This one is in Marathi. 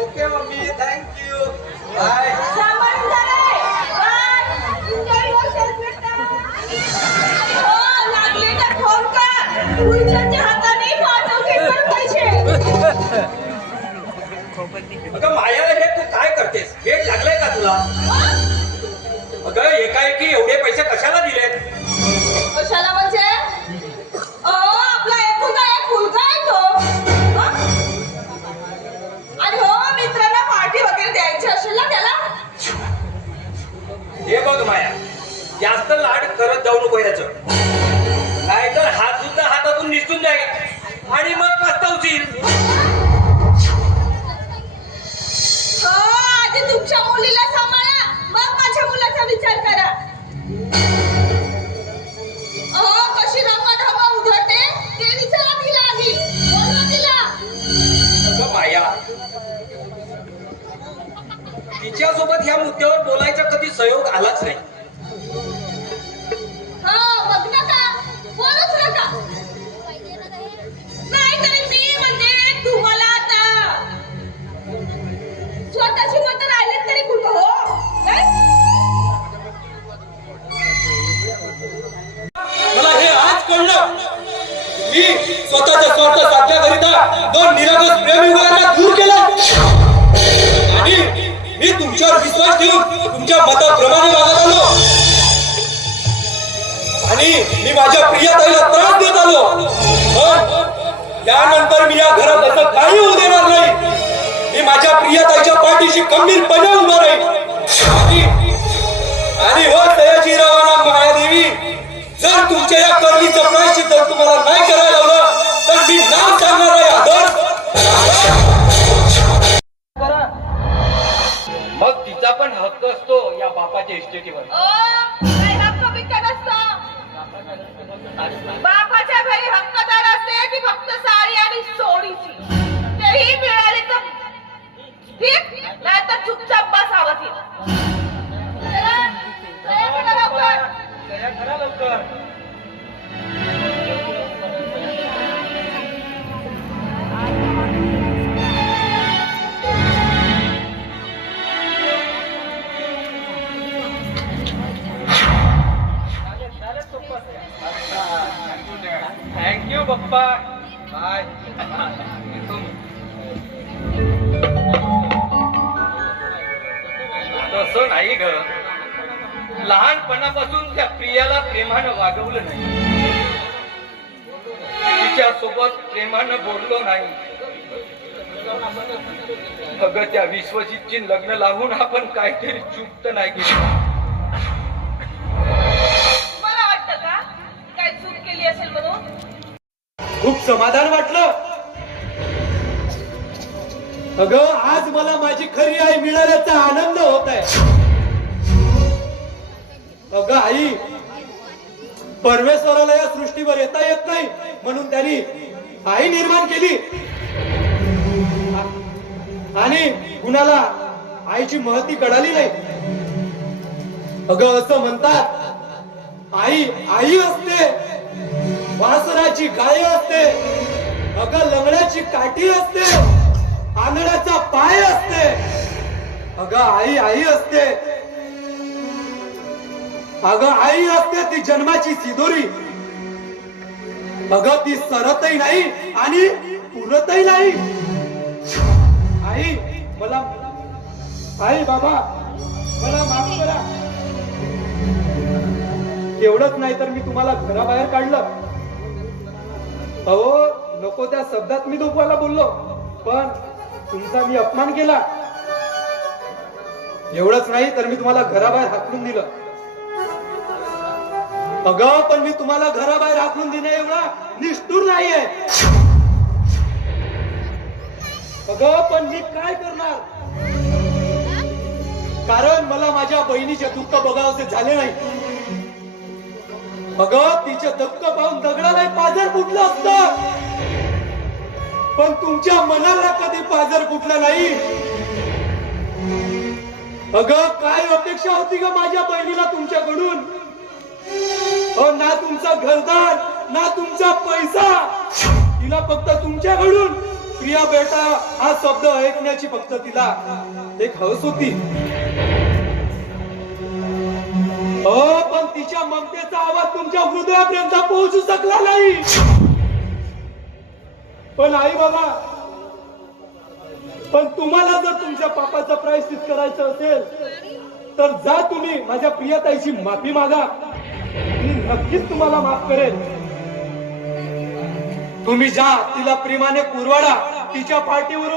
Okay mummy. थँक्यू बाय अगं माया हे तू काय करतेस? वेळ लागलाय का तुला? हं? अगं एकाएकी एवढे पैसे कशाला दिलेत याचं नाहीतर हात सुद्धा हातातून निघून जाईल. आणि मग पस्तावशील हो तुमच्या मुलीला सांभाळा. मग माझ्या मुलाचा विचार करा. अहो कशी रंगढंग उधळते ते विचारा तिला आधी. बोलवा तिला. अगं माया तिच्यासोबत ह्या मुद्द्यावर बोलायचा कधी सहयोग आलाच नाही. मी स्वतःचा स्वार्थ साधण्याकरिता दोन निरागस प्रेमीवरांना दूर केला. आणि मी तुमच्यावर विश्वास ठेवून तुमच्या मताप्रमाणे वागत आलो. आणि मी माझ्या प्रियताईला त्रास देत आलो. पण त्यानंतर मी या घरात असं काही होऊ देणार नाही. मी माझ्या प्रियताईच्या पाठीशी खंबीरपणे तुमच्या या कर्मीचं प्रायश्चित जर तुम्हाला नाही करायला लावलं तर मी नाव सांगणार आहे आदर. मग तिचा पण हक्क असतो या बापाच्या इस्टेटीवर. तसं नाही ग. लहानपणापासून त्या प्रियाला प्रेमानं वागवलं नाही. तिच्या सोबत प्रेमानं बोललो नाही. अगं त्या विश्वजितची लग्न लावून आपण काहीतरी चूक तर नाही केली. मला वाटतं का? काय चूक केली असेल म्हणून? खूप समाधान वाटलं. अगं आज मला माझी खरी आई मिळाल्याचा आनंद होत आहे. अगं आई परमेश्वराला या सृष्टीवर येता येत नाही म्हणून त्यांनी आई निर्माण केली. आणि कुणाला आईची महती कळाली नाही. अगं असं म्हणतात आई आई असते वासराची गाय असते अगं लंगड्याची काठी असते. आंधळ्याचा पाय असते. अगं आई आई असते. अगं आई असते ती जन्माची सिदोरी. अगं ती सरतही नाही आणि पुरतही नाही. आई मला आई बाबा मला माफ करा. एवढंच नाही तर मी तुम्हाला घराबाहेर काढलं. अहो नको त्या शब्दात मी दुखवायला बोललो. पण तुमचा मी अपमान केला. एवढंच नाही तर मी तुम्हाला घराबाहेर हाकलून दिलं. अग पण मी तुम्हाला घराबाहेर हाकलून दिलं एवढा निष्ठूर नाहीये. अग पण मी काय करणार? कारण मला माझ्या बहिणीचे दुःख बघावसे झाले नाही. अग तिचे दुःख पाहून दगडाला पाजर फुटलं असतं. पण तुमच्या मनाला कधी पाजर कुठला नाही. अग काय अपेक्षा होती का माझ्या बहिणीला तुमच्याकडून? ना तुमचा घरदार ना तुमचा पैसा. तिला फक्त तुमच्याकडून. प्रिया बेटा हा शब्द ऐकण्याची फक्त तिला एक हवस होती. पण तिच्या ममतेचा आवाज तुमच्या हृदयापर्यंत पोहोचू शकला नाही. पण आई बाबा पण तुम्हाला जर तुमच्या पापाचं प्रायश्चित करायचं असेल तर जा तुम्ही माझ्या प्रियताईची माफी मागा. मी नक्कीच तुम्हाला माफ करेल तुम्ही जा तिला प्रेमाने कुरवाडा तिच्या पाठीवरून